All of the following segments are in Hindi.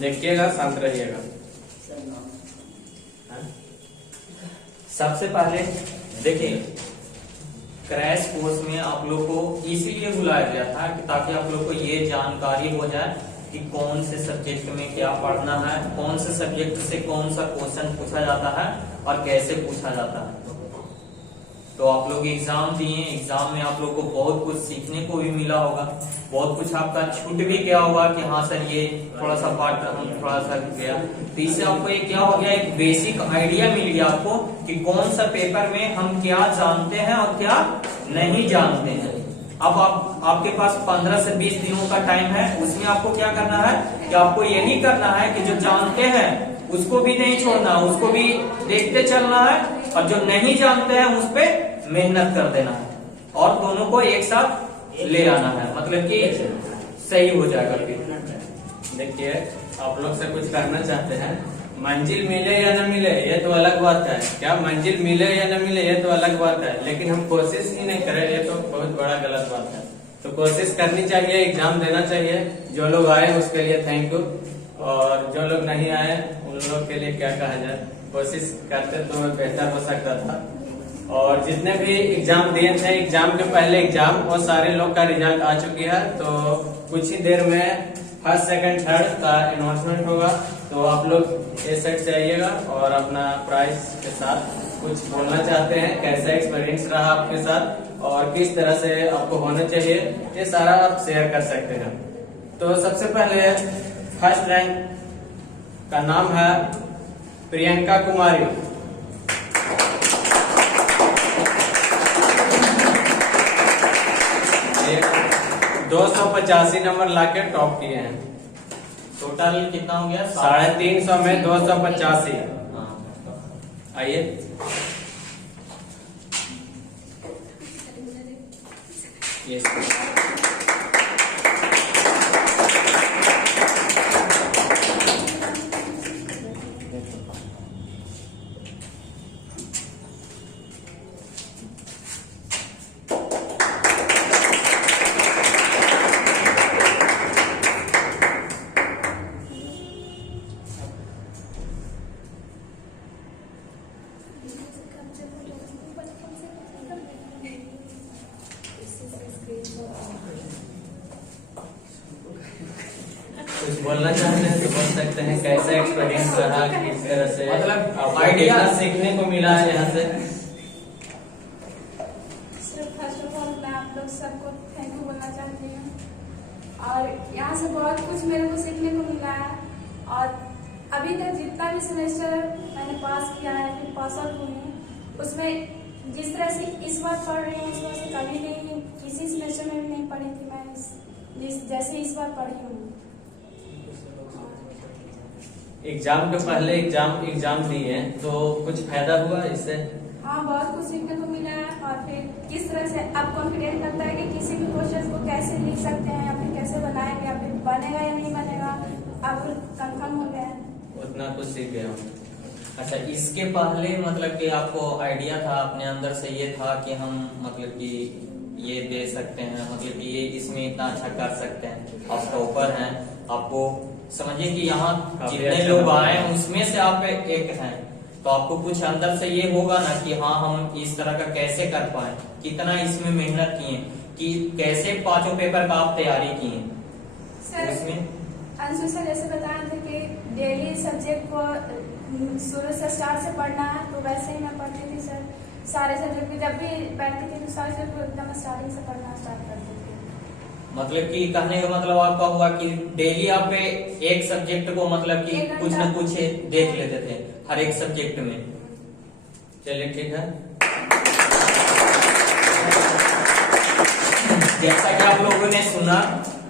देखिएगा, शांत रहिएगा। सबसे पहले देखिए, क्रैश कोर्स में आप लोग को इसीलिए बुलाया गया था कि ताकि आप लोग को ये जानकारी हो जाए कि कौन से सब्जेक्ट में क्या पढ़ना है, कौन से सब्जेक्ट से कौन सा क्वेश्चन पूछा जाता है और कैसे पूछा जाता है। तो आप लोग एग्जाम दिए, एग्जाम में आप लोग को बहुत कुछ सीखने को भी मिला होगा, बहुत कुछ आपका छूट भी गया होगा कि हाँ सर ये थोड़ा सा पार्ट हम थोड़ा सा गया, तो इससे आपको ये क्या हो गया, एक बेसिक आइडिया मिल गया आपको कि कौन सा पेपर में हम क्या जानते हैं और क्या नहीं जानते हैं। अब आपके पास 15 से 20 दिनों का टाइम है, उसमें आपको क्या करना है कि आपको यही करना है कि जो जानते हैं उसको भी नहीं छोड़ना, उसको भी देखते चलना है और जो नहीं जानते हैं उस पर मेहनत कर देना है और दोनों को एक साथ ले आना है, मतलब कि सही हो जाएगा फिर। देखिए, आप लोग से कुछ करना चाहते हैं, मंजिल मिले या न मिले ये तो अलग बात है, क्या मंजिल मिले या न मिले ये तो अलग बात है, लेकिन हम कोशिश ही नहीं करें ये तो बहुत बड़ा गलत बात है। तो कोशिश करनी चाहिए, एग्जाम देना चाहिए। जो लोग आए उसके लिए थैंक यू, और जो लोग नहीं आए उन लोग के लिए क्या कहा जाए, कोशिश करते तो बेहतर हो सकता था। और जितने भी एग्जाम दिए थे, एग्जाम के पहले एग्जाम, वो सारे लोग का रिजल्ट आ चुकी है। तो कुछ ही देर में फर्स्ट सेकंड थर्ड का अनाउंसमेंट होगा, तो आप लोग इस साइड से आइएगा और अपना प्राइज के साथ कुछ बोलना चाहते हैं, कैसा एक्सपीरियंस रहा आपके साथ और किस तरह से आपको होना चाहिए, ये सारा आप शेयर कर सकते हैं। तो सबसे पहले फर्स्ट रैंक का नाम है प्रियंका कुमारी। 285 नंबर लाके टॉप किए हैं। टोटल कितना हो गया? 350 में 285। आइए, ये कुछ बोलना चाहते हैं तो बोल सकते हैं, कैसा एक्सपीरियंस रहा, किस तरह से मतलब आइडिया सीखने को मिला है यहाँ से। फर्स्ट ऑफ ऑल मैं आप लोग सबको थैंक यू बोलना चाहती हूँ, और यहाँ से बहुत कुछ मेरे को सीखने को मिला है। और अभी तक जितना भी सेमेस्टर मैंने पास किया है, फिर पास आउट हुई हूँ, उसमें जिस तरह से इस बार पढ़ रही हूँ उस बार से कभी नहीं, किसी सेमेस्टर में भी नहीं पढ़ी थी मैं जैसे इस बार पढ़ी हूँ। एग्जाम के पहले एग्जाम दिए तो कुछ फायदा हुआ इससे? हाँ, बहुत कुछ सीखने को मिला है। और फिर किस तरह से अब कॉन्फिडेंस लगता है कि किसी भी क्वेश्चन को कैसे लिख सकते हैं या फिर कैसे बनाएंगे या फिर बनेगा या नहीं बनेगा, अब कंफर्म हो गया है। उतना कुछ सीख गया हूँ। अच्छा, इसके पहले मतलब कि आपको आइडिया था, अपने अंदर से ये था कि हम मतलब कि ये दे सकते हैं, मतलब कि ये इसमें इतना अच्छा कर सकते हैं, आप टॉपर हैं, आपको समझिए कि यहाँ जितने लोग आए हैं उसमें से आप एक हैं, तो आपको कुछ अंदर से ये होगा ना कि हाँ हम इस तरह का कैसे कर पाए, कितना इसमें मेहनत किए, कि कैसे 5 पेपर का आप तैयारी किए। सर, इसमें अंशु सर जैसे बताए थे कि डेली सब्जेक्ट को शुरू से स्टार्ट से पढ़ना है, तो वैसे ही मैं पढ़ती थी सर। सारे सब्जेक्ट जब भी बैठती थी तो सारे सब्जेक्ट को एकदम स्टार्टिंग से पढ़ना स्टार्ट करती थी। मतलब कि कहने का मतलब आपका हुआ कि डेली आप एक सब्जेक्ट को मतलब कि कुछ न कुछ देख लेते थे हर एक सब्जेक्ट में। चलिए ठीक है। जैसा कि आप लोगों ने सुना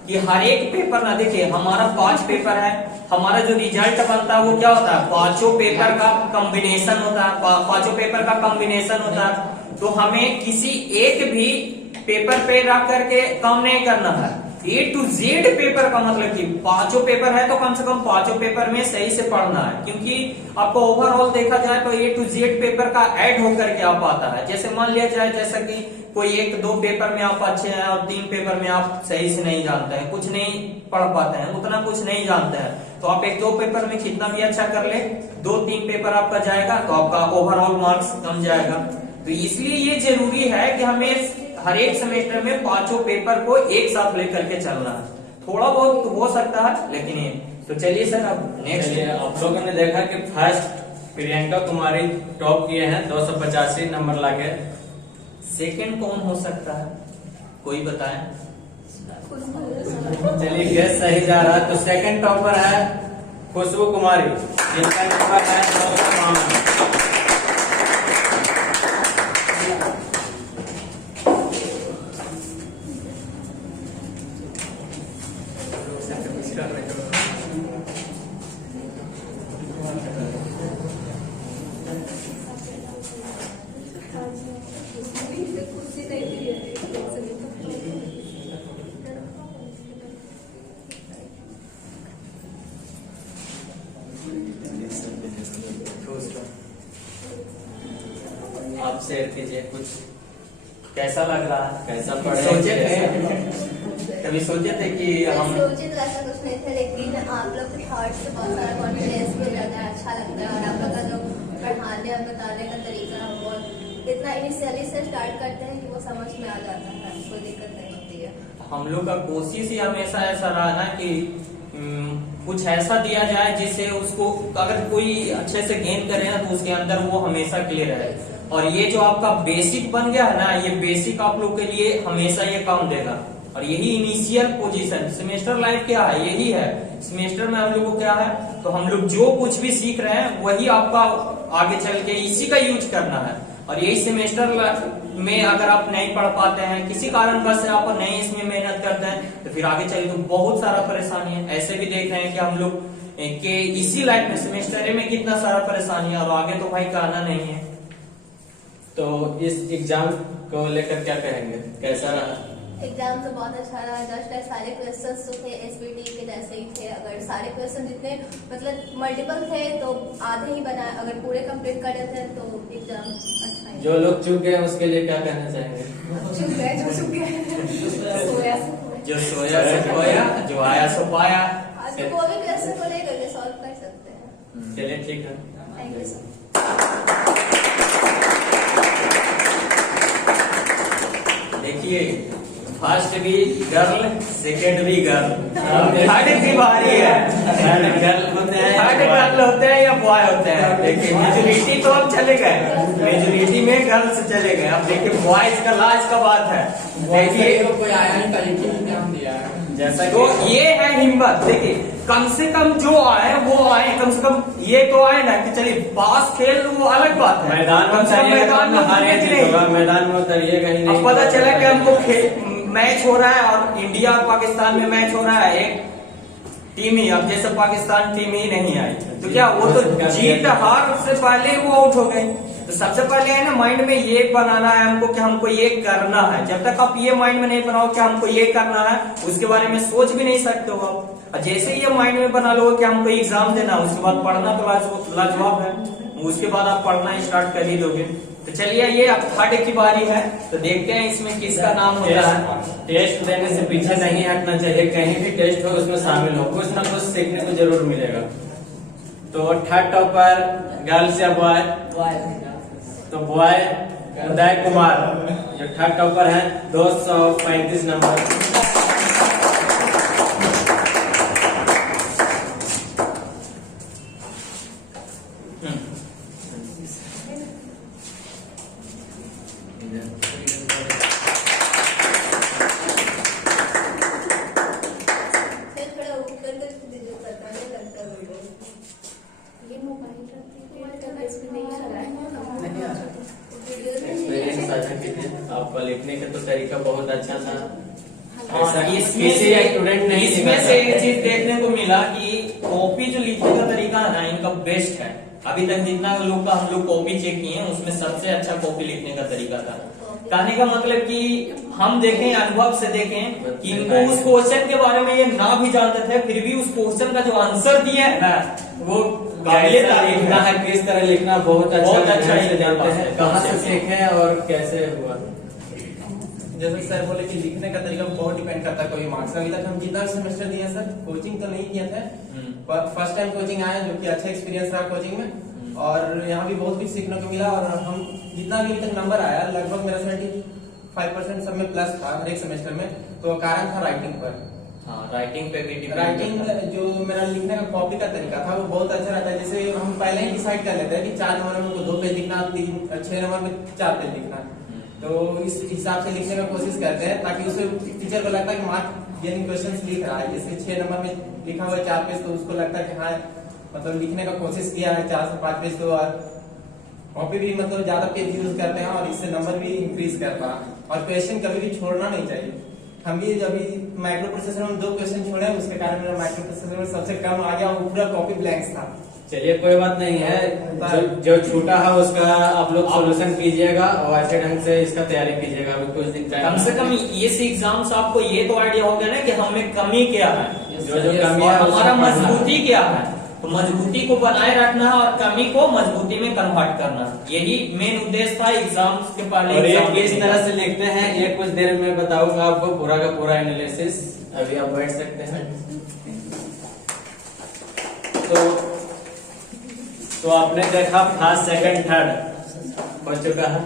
कि हर एक पेपर ना, देखिए हमारा 5 पेपर है, हमारा जो रिजल्ट बनता है वो क्या होता है, 5 पेपर का कॉम्बिनेशन होता है, 5 पेपर का कॉम्बिनेशन होता है। तो हमें किसी एक भी पेपर पे रख करके काम नहीं करना है, A to Z पेपर का मतलब कि 5 पेपर है तो कम से कम 5 पेपर में सही से पढ़ना है, क्योंकि आपको ओवरऑल देखा जाए तो A to Z पेपर का ऐड होकर के आप आता है। जैसे मान लिया जाए जैसा कि कोई 1-2 पेपर में आप अच्छे हैं और 3 पेपर में आप सही से नहीं जानते हैं, कुछ नहीं पढ़ पाते हैं, उतना कुछ नहीं जानते हैं, तो आप एक दो पेपर में कितना भी अच्छा कर ले, 2-3 पेपर आपका जाएगा तो आपका ओवरऑल मार्क्स कम जाएगा। तो इसलिए ये जरूरी है कि हमें हर एक सेमेस्टर में 5 पेपर को एक साथ लेकर के चलना है। थोड़ा बहुत हो सकता है लेकिन ये तो चलिए सर अब नेक्स्ट। आप लोगों ने देखा कि फर्स्ट प्रियंका कुमारी टॉप किए हैं 285 नंबर लाके। सेकंड कौन हो सकता है, कोई बताएं? चलिए गैस सही जा रहा है। तो सेकंड टॉपर है खुशबू कुमारी, जिनका नंबर है 252। आप शेयर कीजिए कुछ, कैसा लग रहा है, कैसा पढ़े? सोचे थे कभी सोचे थे कि हम सोचे तो ऐसा कुछ नहीं था, लेकिन आप लोग के थॉट से बहुत सारा कॉन्फिडेंस मिल जाता है, अच्छा लगता है। और आप लोग का जो पढ़ाने और बताने का तरीका है वो इतना इनिशियली से स्टार्ट करते हैं कि वो समझ में आ जाता है, कोई दिक्कत नहीं होती है। हम लोग का कोशिश ही हमेशा ऐसा रहा ना कि कुछ ऐसा दिया जाए जिससे उसको अगर कोई अच्छे से गेन करे ना तो उसके अंदर वो हमेशा क्लियर रहे। और ये जो आपका बेसिक बन गया है ना, ये बेसिक आप लोग के लिए हमेशा ये काम देगा। और यही इनिशियल पोजीशन सेमेस्टर लाइफ क्या है, यही है। सेमेस्टर में हम लोग को क्या है, तो हम लोग जो कुछ भी सीख रहे हैं वही आपका आगे चल के इसी का यूज करना है। और यही सेमेस्टर में अगर आप नहीं पढ़ पाते हैं, किसी कारणवश से आप नहीं इसमें मेहनत करते हैं, तो फिर आगे चल के बहुत सारा परेशानी है। ऐसे भी देख रहे हैं कि हम लोग के इसी लाइफ में सेमेस्टर में कितना सारा परेशानी है, और आगे तो भाई कहना नहीं है। तो इस एग्जाम को लेकर क्या कहेंगे, कैसा रहा? एग्जाम तो बहुत अच्छा रहा। जस्ट सारे क्वेश्चंस जो थे एसबीटी के जैसे ही थे। अगर सारे क्वेश्चन जितने मतलब मल्टीपल थे तो आधे ही बनाए, अगर पूरे कंप्लीट कर देते तो एग्जाम अच्छा ही। जो लोग चूक गए उसके लिए क्या कहना चाहेंगे? चुप गए जो चुप गए सोया जो सोया सो खोया, जो आया सो पाया। तो वो भी क्वेश्चन को लेकर के सॉल्व कर सकते हैं। चलिए ठीक है, थैंक यू सर। देखिए फर्स्ट भी गर्ल, सेकंड भी गर्ल, थर्ड भी भारी है। गर्ल होते हैं, थर्ड गर्ल होते हैं या बॉय होते हैं? देखिए मेजोरिटी तो अब चले गए, मेजोरिटी में गर्ल्स चले गए। अब देखिए बॉयज का लाज का बात है। देखिए कोई आया नहीं था, एक ही एग्जाम दिया है। जैसा तो कि ये है हिम्मत। देखिए कम से कम जो आए वो आए, कम से कम ये तो आए ना कि चलिए पास फेल वो अलग बात है। मैदान कम से कम मैदान में हारे उतरिए होगा, मैदान में उतरिएगा ही नहीं। अब पता चला कि हमको मैच हो रहा है और इंडिया और पाकिस्तान में मैच हो रहा है, एक टीम ही, अब जैसे पाकिस्तान टीम ही नहीं आई तो क्या वो तो जीत हार से पहले वो आउट हो गए। तो सबसे पहले है ना माइंड में ये बनाना है हमको कि हमको ये करना है। जब तक आप ये माइंड में नहीं बनाओ कि हमको ये करना है, उसके बारे में सोच भी नहीं सकते हो आप। और जैसे ही ये माइंड में बना लो कि हमको एग्जाम देना, उसके बाद पढ़ना तो लाजवाब है, उसके बाद आप पढ़ना स्टार्ट कर ही दोगे। तो चलिए ये अब थर्ड की बारी है, तो देखते हैं इसमें किसका नाम होता है। टेस्ट देने से पीछे नहीं हटना चाहिए, कहीं भी टेस्ट हो उसमें शामिल हो, कुछ ना कुछ सीखने को जरूर मिलेगा। तो थर्ड टॉपर गर्ल्स या बॉय? तो बॉय उदय कुमार जो थर्ड टॉपर है 235 नंबर। एक्सपीरियंस अच्छा कीजिए, आपका लिखने का तो तरीका बहुत अच्छा था। ऐसा इसमें किसी स्टूडेंट नहीं इसमें से एक चीज देखने को मिला कि कॉपी जो लिखने का तरीका है ना इनका बेस्ट है। अभी तक जितना लोग का हम लोग कॉपी चेक किए हैं उसमें सबसे अच्छा कॉपी लिखने का तरीका था। कहने का मतलब कि हम देखें, अनुभव से देखें कि इनको उस क्वेश्चन के बारे में ये ना भी जानते थे, फिर भी उस क्वेश्चन का जो आंसर दिया है ना वो काबिलियत कैसा तारीफ लिखना है, किस तरह लिखना, बहुत अच्छा बहुत अच्छा ढंग से ये जानते जानते हैं। हैं। कहाँ से सीखे और कैसे हुआ? जैसे सर बोले कि लिखने का तरीका बहुत डिपेंड करता है कोई मार्क्स। अभी तक हम जितना भी सेमेस्टर दिए सर, कोचिंग तो नहीं किए थे, फर्स्ट टाइम कोचिंग आया, जो कि अच्छा एक्सपीरियंस रहा कोचिंग में, और यहाँ भी बहुत कुछ सीखने को मिला। और हम जितना भी अभी तक नंबर आया, लगभग मेरा 75% सब में प्लस था हर एक सेमेस्टर में। तो कारण था राइटिंग पर। हाँ, राइटिंग पे भी depend राइटिंग करता है। जो मेरा लिखने का कॉपी का तरीका था वो बहुत अच्छा रहता है। जैसे हम पहले ही डिसाइड कर लेते हैं कि 4 नंबर में 2 पेज लिखना, 6 नंबर में 4 पेज लिखना। तो इस हिसाब से लिखने का कोशिश करते हैं, ताकि उसे टीचर को लगता है कि मार्क यानी क्वेश्चन लिख रहा है। जैसे 6 नंबर में लिखा हुआ है 4 पेज, तो उसको लगता है कि हाँ मतलब लिखने का कोशिश किया है 4 से 5 पेज। तो कॉपी भी मतलब ज्यादा पेज यूज करते हैं, और इससे नंबर भी इंक्रीज करता है। और क्वेश्चन कभी भी छोड़ना नहीं चाहिए। हम भी अभी माइक्रो प्रोसेसर में 2 क्वेश्चन छोड़े, उसके कारण मेरा माइक्रो प्रोसेसर में सबसे कम आ गया, वो पूरा कॉपी ब्लैंक्स था। चलिए कोई बात नहीं है, जो छूटा है उसका आप लोग सॉल्यूशन कीजिएगा और अच्छे ढंग से इसका तैयारी कीजिएगा। अभी कुछ दिन कम से कम इस एग्जाम से आपको ये तो आइडिया हो गया ना कि हमें कमी क्या है, जो जो और कमी है हमारा उसको पढ़ना। मजबूती क्या है। तो मजबूती को बनाए रखना है और कमी को मजबूती में कन्वर्ट करना, यही मेन उद्देश्य था एग्जाम के पहले। और ये एग्जाम किस देने तरह का। से लिखते हैं ये कुछ देर में बताऊंगा आपको, पूरा का पूरा एनालिसिस। अभी आप बैठ सकते हैं। तो आपने देखा फर्स्ट सेकंड थर्ड हो चुका है।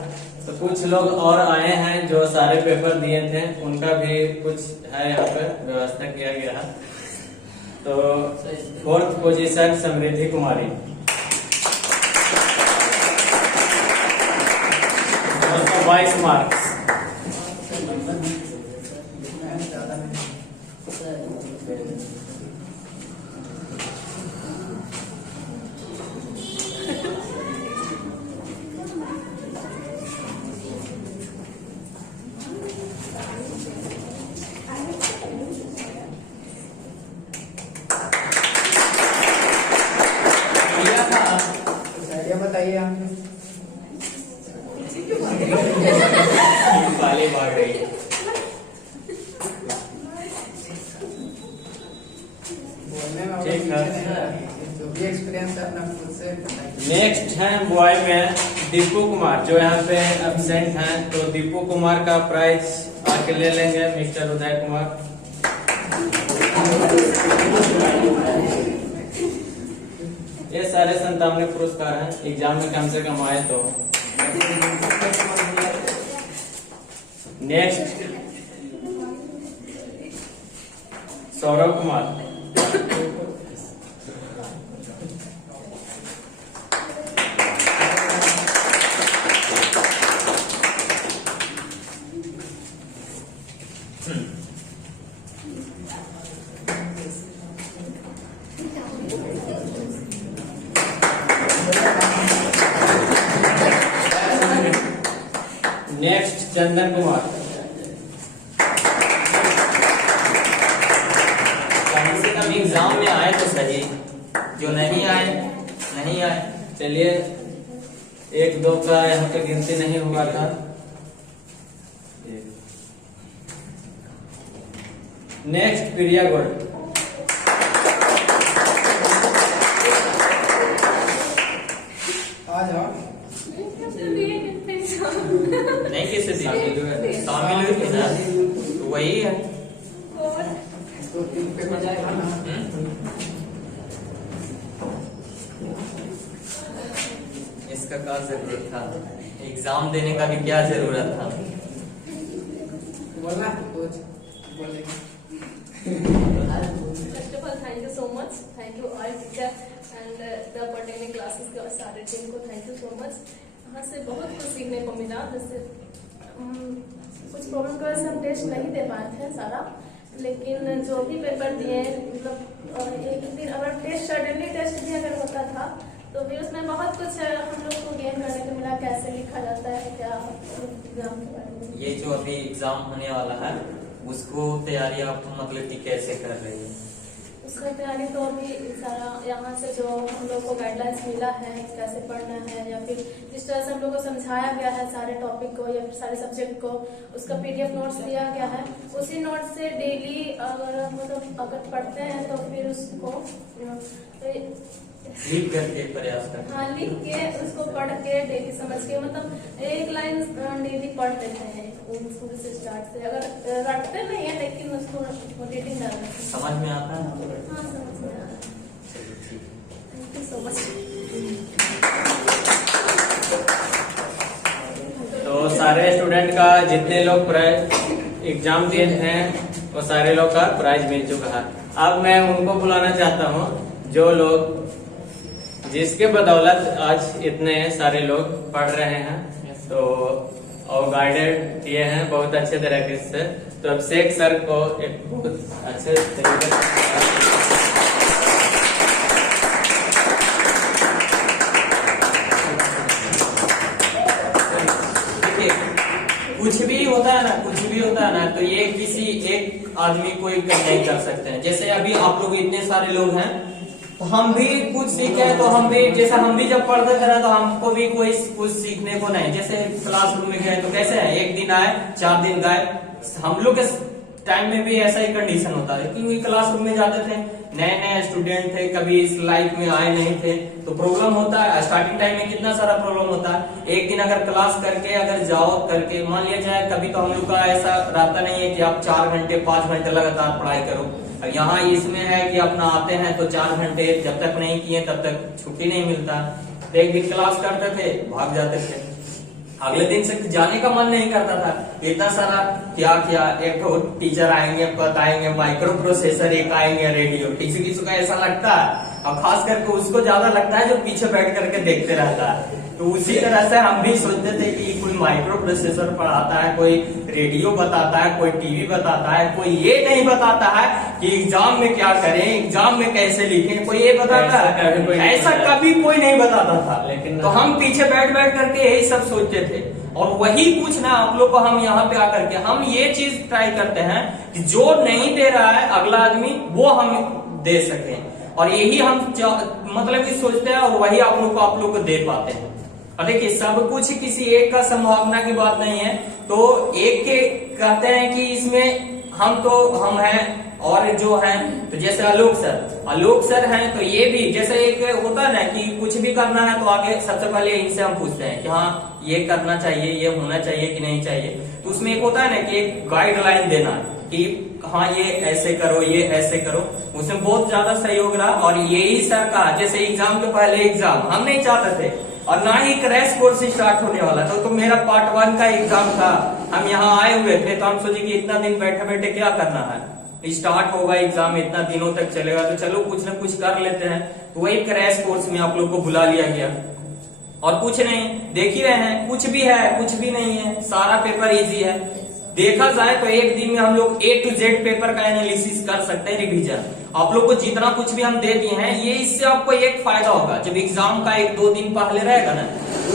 तो कुछ लोग और आए हैं जो सारे पेपर दिए थे, उनका भी कुछ है यहाँ पे व्यवस्था किया गया है। तो 4th पोजीशन समृद्धि कुमारी, 222 मार्क्स। किया था। आइडिया बताइए आप। पाली भाग रही है। बोलने में ठीक है। जो भी एक्सपीरियंस है अपना खुद से बताइए। नेक्स्ट है बॉय में दीपू कुमार, जो यहाँ पे एब्सेंट हैं। तो दीपू कुमार का प्राइज आके ले लेंगे मिस्टर उदय कुमार। ये सारे 57 पुरस्कार हैं, एग्जाम में कम से कम आए तो। नेक्स्ट सौरभ कुमार, नेक्स्ट चंदन कुमार, कम से कम एग्जाम में आए तो सही, जो नहीं आए नहीं आए। चलिए 1-2 का यहाँ पे गिनती नहीं हुआ था। नेक्स्ट प्रिया गोल्ड, आ जाओ। नहीं किसी दिन शामिल हुई थी ना, तो वही है। 2-3 पेपर जाएगा ना। इसका क्या जरूरत था, एग्जाम देने का भी क्या जरूरत था। बोलना है कुछ बोले। First of all, thank you so much. Thank you all teacher and the polytechnic classes के सारे टीम को thank you so much. यहाँ से बहुत कुछ सीखने को मिला। जैसे कुछ प्रॉब्लम की वजह से हम टेस्ट नहीं दे पाए थे सारा, लेकिन जो भी पेपर दिए मतलब एक दिन अगर टेस्ट सडनली टेस्ट भी अगर होता था तो भी उसमें बहुत कुछ हम लोग को गेन करने को मिला, कैसे लिखा जाता है, क्या एग्जाम के बारे में। ये जो अभी एग्जाम होने वाला है उसको तैयारी आप मतलब कि कैसे कर रही है? उसका तैयारी तो अभी सारा यहाँ से जो हम लोग को गाइडलाइंस मिला है कैसे पढ़ना है, या फिर जिस तरह से हम लोग को समझाया गया है सारे टॉपिक को या फिर सारे सब्जेक्ट को, उसका PDF नोट्स दिया गया है। उसी नोट से डेली अगर मतलब अगर पढ़ते हैं तो फिर उसको तो लिख करके प्रयास करते हाँ, लिख के उसको पढ़ के डेली समझ के, मतलब एक लाइन डेली पढ़ लेते हैं शुरू से स्टार्ट से। अगर रटते नहीं है लेकिन उसको रीडिंग डालना हैं। समझ में आता है? हाँ, समझ में आ रहा है। चलिए ठीक है। Thank you so much. तो सारे स्टूडेंट का जितने लोग प्राइज एग्जाम दिए हैं वो सारे लोग का प्राइज मिल चुका है। अब मैं उनको बुलाना चाहता हूँ जो लोग जिसके बदौलत आज इतने सारे लोग पढ़ रहे हैं तो और गाइडेड किए हैं बहुत अच्छे तरीके से। तो अब शेख सर को एक बहुत अच्छे तरीके कुछ भी होता है ना, कुछ भी होता है ना, तो ये किसी एक आदमी को ही नहीं कर सकते हैं। जैसे अभी आप लोग इतने सारे लोग हैं तो हम भी कुछ सीखे, तो हम भी जैसे हम भी जब पढ़ते थे ना तो हमको भी कोई कुछ सीखने को नहीं। जैसे क्लासरूम में गए तो कैसे है, एक दिन आए 4 दिन गए। हम लोग के टाइम में भी ऐसा ही कंडीशन होता है क्योंकि क्लासरूम में जाते थे, नए नए स्टूडेंट थे, कभी इस लाइफ में आए नहीं थे, तो प्रॉब्लम होता है। स्टार्टिंग टाइम में कितना सारा प्रॉब्लम होता है। एक दिन अगर क्लास करके अगर जाओ करके मान लिया जाए, कभी तो हम लोग का ऐसा रहता नहीं है कि आप 4 घंटे 5 घंटे लगातार पढ़ाई करो। यहाँ इसमें है कि अपना आते हैं तो 4 घंटे जब तक नहीं किए तब तक छुट्टी नहीं मिलता। तो एक दिन क्लास करते थे, भाग जाते थे, अगले दिन से जाने का मन नहीं करता था। इतना सारा क्या क्या, एक तो टीचर आएंगे बताएंगे, माइक्रो प्रोसेसर एक आएंगे, रेडियो, किसी किसी को ऐसा लगता है और खास करके उसको ज्यादा लगता है जो पीछे बैठ करके देखते रहता है। तो उसी तरह से हम भी सोचते थे कि कोई माइक्रो प्रोसेसर पढ़ाता है, कोई रेडियो बताता है, कोई टीवी बताता है, कोई ये नहीं बताता है कि एग्जाम में क्या करें, एग्जाम में कैसे लिखें, कोई ये बताता है। ऐसा कभी कोई नहीं बताता था, लेकिन तो हम पीछे बैठ बैठ करके यही सब सोचते थे। और वही पूछना आप लोग को हम यहाँ पे आकर के हम ये चीज ट्राई करते हैं कि जो नहीं दे रहा है अगला आदमी वो हम दे सकें, और यही हम मतलब कि सोचते हैं और वही आप लोग को दे पाते हैं। और देखिए सब कुछ किसी एक का संभावना की बात नहीं है, तो एक के कहते हैं कि इसमें हम हैं और जो हैं, तो जैसे आलोक सर हैं, तो ये भी जैसे एक होता है ना कि कुछ भी करना है तो आगे सबसे पहले इनसे हम पूछते हैं कि हाँ ये करना चाहिए, ये होना चाहिए कि नहीं चाहिए। तो उसमें एक होता है ना कि एक गाइडलाइन देना कि हाँ ये ऐसे करो, ये ऐसे करो, उसमें बहुत ज्यादा सहयोग रहा। और यही सर का जैसे एग्जाम के पहले एग्जाम हम नहीं चाहते थे और ना ही क्रैश कोर्स स्टार्ट होने वाला था, तो मेरा पार्ट 1 का एग्जाम था, हम यहाँ आए हुए थे, तो हम सोचे कि इतना दिन बैठे बैठे क्या करना है, स्टार्ट होगा एग्जाम, इतना दिनों तक चलेगा, तो चलो कुछ ना कुछ कर लेते हैं। तो वही क्रैश कोर्स में आप लोग को बुला लिया गया। और कुछ नहीं, देख ही रहे हैं, कुछ भी है कुछ भी नहीं है, सारा पेपर इजी है। देखा जाए तो एक दिन में हम लोग A to Z पेपर का एनालिसिस कर सकते हैं, रिवीजन। आप लोग को जितना कुछ भी हम दे दिए हैं, ये इससे आपको एक फायदा होगा, जब एग्जाम का 1-2 दिन पहले रहेगा ना,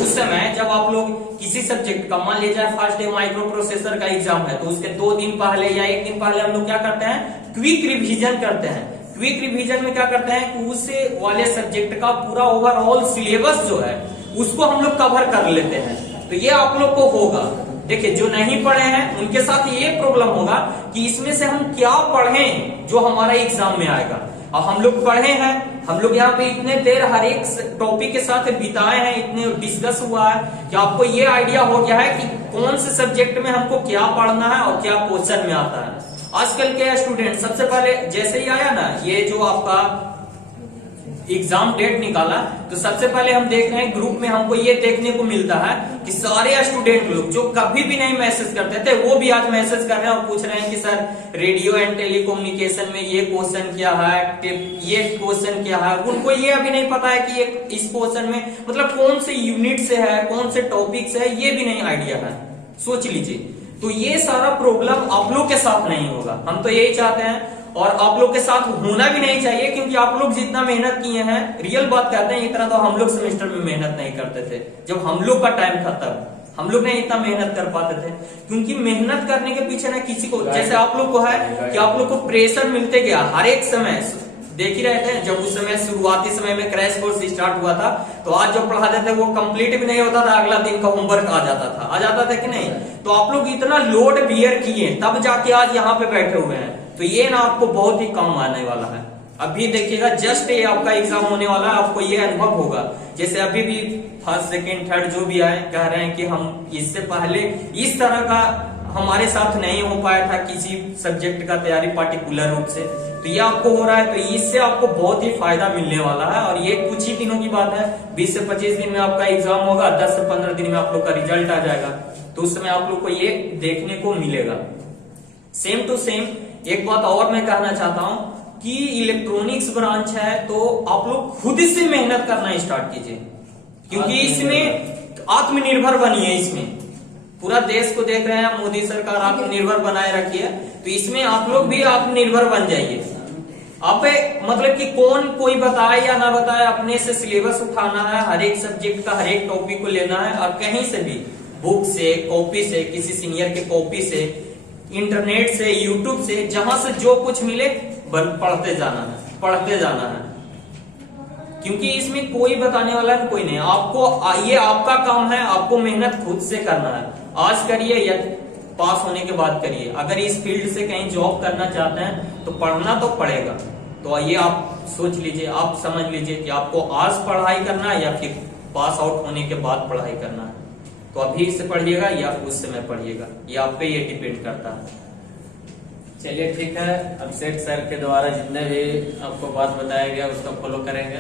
उस समय जब आप लोग किसी सब्जेक्ट का मान लीजिए फर्स्ट डे माइक्रो प्रोसेसर का एग्जाम है, तो उसके 2 दिन पहले या 1 दिन पहले हम लोग क्या करते हैं, क्विक रिविजन करते हैं। क्विक रिविजन में क्या करते हैं कि उस वाले सब्जेक्ट का पूरा ओवरऑल सिलेबस जो है उसको हम लोग कवर कर लेते हैं। तो ये आप लोग को होगा। देखिए जो नहीं पढ़े हैं उनके साथ ये प्रॉब्लम होगा कि इसमें से हम क्या पढ़ें जो हमारा एग्जाम में आएगा। और हम लोग पढ़े हैं, हम लोग यहाँ पे इतने देर हर एक टॉपिक के साथ बिताए हैं, इतने डिस्कस हुआ है कि आपको ये आइडिया हो गया है कि कौन से सब्जेक्ट में हमको क्या पढ़ना है और क्या क्वेश्चन में आता है। आजकल के स्टूडेंट सबसे पहले जैसे ही आया ना ये जो आपका एग्जाम डेट निकाला, तो सबसे पहले हम देख रहे हैं ग्रुप में हमको ये देखने को मिलता है कि सारे स्टूडेंट लोग जो कभी भी नहीं मैसेज करते थे वो भी आज मैसेज कर रहे हैं और पूछ रहे हैं कि सर रेडियो एंड टेलीकम्युनिकेशन में ये क्वेश्चन क्या है, ये क्वेश्चन क्या है। उनको ये अभी नहीं पता है कि इस क्वेश्चन में मतलब कौन से यूनिट से है, कौन से टॉपिक से है, ये भी नहीं आइडिया है। सोच लीजिए, तो ये सारा प्रॉब्लम आप लोग के साथ नहीं होगा, हम तो यही चाहते हैं और आप लोग के साथ होना भी नहीं चाहिए, क्योंकि आप लोग जितना मेहनत किए हैं, रियल बात कहते हैं, इतना तो हम लोग सेमेस्टर में मेहनत नहीं करते थे। जब हम लोग का टाइम था तब हम लोग नहीं इतना मेहनत कर पाते थे, क्योंकि मेहनत करने के पीछे ना किसी को, जैसे आप लोग को है कि आप लोग को प्रेशर मिलते गया हर एक समय। देख ही रहे थे जब उस समय शुरुआती समय में क्रैश कोर्स स्टार्ट हुआ था, तो आज जो पढ़ाते थे वो कंप्लीट भी नहीं होता था, अगला दिन का होमवर्क आ जाता था कि नहीं। तो आप लोग इतना लोड बियर किए तब जाके आज यहाँ पे बैठे हुए हैं, तो ये ना आपको बहुत ही काम आने वाला है। अभी देखिएगा जस्ट ये आपका एग्जाम होने वाला है, आपको ये अनुभव होगा। जैसे अभी भी फर्स्ट सेकंड थर्ड जो भी आए कह रहे हैं कि हम इससे पहले इस तरह का हमारे साथ नहीं हो पाया था किसी सब्जेक्ट का तैयारी पार्टिकुलर रूप से, तो ये आपको हो रहा है, तो इससे आपको बहुत ही फायदा मिलने वाला है। और ये कुछ ही दिनों की बात है, 20 से 25 दिन में आपका एग्जाम होगा, 10 से 15 दिन में आप लोग का रिजल्ट आ जाएगा, तो उस समय आप लोग को ये देखने को मिलेगा। सेम टू सेम एक बात और मैं कहना चाहता हूं कि इलेक्ट्रॉनिक्स ब्रांच है तो आप लोग खुद से मेहनत करना स्टार्ट कीजिए, क्योंकि इसमें आत्मनिर्भर बनिए। इसमें पूरा देश को देख रहे हैं, मोदी सरकार आत्मनिर्भर बनाए रखी है, तो इसमें आप लोग भी आत्मनिर्भर बन जाइए। आप मतलब कि कौन कोई बताए या ना बताए, अपने से सिलेबस उठाना है, हर एक सब्जेक्ट का हर एक टॉपिक को लेना है, और कहीं से भी बुक से, कॉपी से, किसी सीनियर के कॉपी से, इंटरनेट से, यूट्यूब से, जहां से जो कुछ मिले पढ़ते जाना है, क्योंकि इसमें कोई बताने वाला है कोई नहीं। आपको ये आपका काम है, आपको मेहनत खुद से करना है। आज करिए या पास होने के बाद करिए। अगर इस फील्ड से कहीं जॉब करना चाहते हैं तो पढ़ना तो पड़ेगा। तो ये आप सोच लीजिए, आप समझ लीजिए कि आपको आज पढ़ाई करना है या फिर पास आउट होने के बाद पढ़ाई करना है। तो अभी से पढ़िएगा या उस समय पढ़िएगा, ये आप पे ये डिपेंड करता है। चलिए ठीक है, अभिषेक सर के द्वारा जितने भी आपको बात बताया गया उसको फॉलो करेंगे।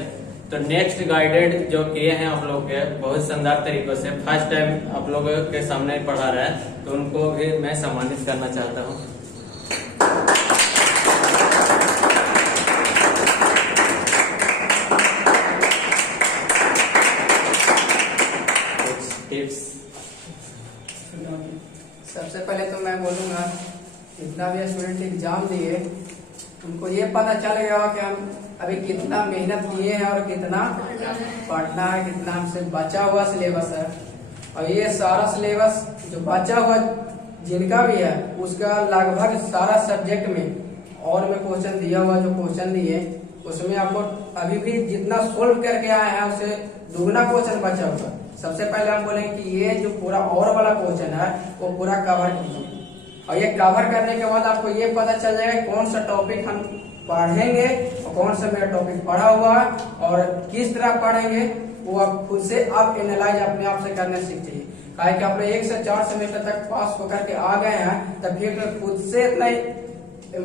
तो नेक्स्ट गाइडेड जो किए हैं आप लोग के बहुत शानदार तरीकों से, फर्स्ट टाइम आप लोगों के सामने पढ़ा रहा है, तो उनको भी मैं सम्मानित करना चाहता हूँ। टिप्स। सबसे पहले तो मैं बोलूंगा जितना भी स्टूडेंट एग्जाम दिए उनको ये पता चल गया कि हम अभी कितना मेहनत किए हैं और कितना पढ़ना है, कितना हमसे बचा हुआ सिलेबस है। और ये सारा सिलेबस जो बचा हुआ जिनका भी है उसका लगभग सारा सब्जेक्ट में और में क्वेश्चन दिया हुआ, जो क्वेश्चन दिए उसमें आपको अभी भी जितना सोल्व करके आए हैं उससे दुगना क्वेश्चन बचा हुआ। सबसे पहले हम बोलेंगे कि ये जो पूरा और वाला क्वेश्चन है वो पूरा कवर कीजिए, और ये कवर करने के बाद आपको ये पता चल जाएगा कौन सा टॉपिक हम पढ़ेंगे और कौन सा मेरा टॉपिक पढ़ा हुआ है और किस तरह पढ़ेंगे, वो आप खुद से आप एनालाइज अपने आप से करने सीख जाइए। काहे कि आप 1 से 4 सेमेस्टर तक पास होकर के आ गए हैं, तब फिर खुद से इतना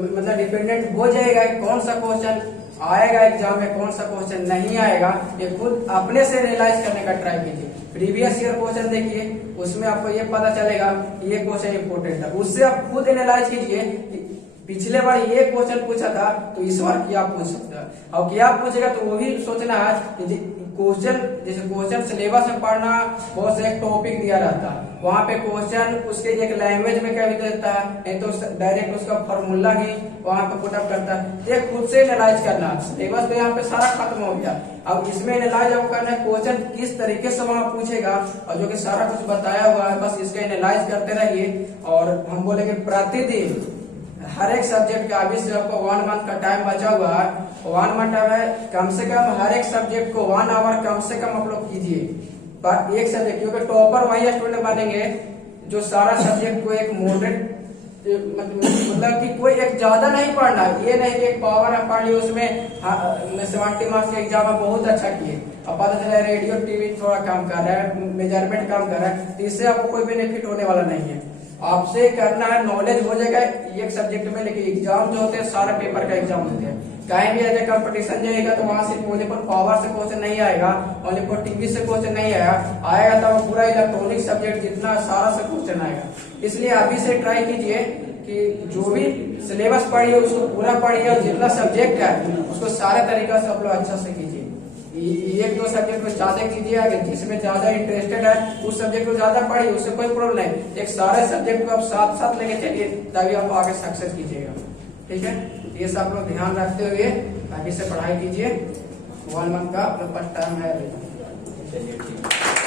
मतलब डिपेंडेंट हो जाएगा कि कौन सा क्वेश्चन आएगा एग्जाम में, कौन सा क्वेश्चन नहीं आएगा। ये खुद अपने से एनालाइज करने का ट्राई कीजिए। प्रीवियस ईयर क्वेश्चन देखिए, उसमें आपको ये पता चलेगा ये क्वेश्चन इंपोर्टेंट है, उससे आप खुद एनालाइज कीजिए कि पिछले बार ये क्वेश्चन पूछा था तो इस बार क्या पूछ सकता है, और क्या पूछेगा तो वो भी सोचना है कि क्वेश्चन जैसे क्वेश्चन सिलेबस में पढ़ना बहुत से एक टॉपिक दिया रहता है, वहाँ पे क्वेश्चन उसके एक लैंग्वेज में क्या भी देता है, नहीं तो डायरेक्ट उसका फॉर्मूला ही वहाँ पे पुटअप करता है। ये खुद से एनालाइज करना, सिलेबस तो यहाँ पे सारा खत्म हो गया। अब इसमें एनालाइज आपको करना है क्वेश्चन किस तरीके से वहाँ पूछेगा, और जो कि सारा कुछ बताया हुआ है, बस इसका एनालाइज करते रहिए। और हम बोलेंगे प्रतिदिन हर एक सब्जेक्ट का अभी से आपको 1 मंथ का टाइम बचा हुआ है, 1 मंथ में कम से कम हर एक सब्जेक्ट को 1 आवर कम से कम आप लोग कीजिए पर एक सब्जेक्ट, क्योंकि टॉपर वही स्टूडेंट बनेंगे जो सारा सब्जेक्ट को एक मॉडरेट मतलब कि कोई एक ज्यादा नहीं पढ़ना, ये नहीं कि एक पावर आप पढ़ लिया उसमें 70 मार्क्स के एग्जाम में बहुत अच्छा किए, अब पता चला रेडियो टीवी थोड़ा काम कर रहा है, मेजरमेंट काम कर रहा है, तो इससे आपको कोई बेनिफिट होने वाला नहीं है। आपसे करना है नॉलेज हो जाएगा एक सब्जेक्ट में, लेकिन एग्जाम जो होते हैं सारा पेपर का एग्जाम होते हैं। कहीं भी ऐसे कंपटीशन जाएगा तो वहां सिर्फ ओनली फॉर पावर से क्वेश्चन नहीं आएगा, ओनली फॉर टीवी से क्वेश्चन नहीं आएगा तो पूरा इलेक्ट्रॉनिक सब्जेक्ट जितना सारा से क्वेश्चन आएगा। इसलिए अभी से ट्राई कीजिए कि जो भी सिलेबस पढ़िए उसको पूरा पढ़िए, और जितना सब्जेक्ट है उसको सारे तरीका से आप लोग अच्छा से कीजिए। 1-2 सब्जेक्ट को ज्यादा कीजिए, अगर जिसमें ज्यादा इंटरेस्टेड है उस सब्जेक्ट को ज्यादा पढ़िए, उससे कोई प्रॉब्लम नहीं। एक सारे सब्जेक्ट को आप साथ साथ लेके चलिए, तभी आप आगे सक्सेस कीजिएगा। ठीक है, ये सब लोग ध्यान रखते हुए अभी से पढ़ाई कीजिए। 1 मंथ का फर्स्ट टाइम है। चलिए ठीक है।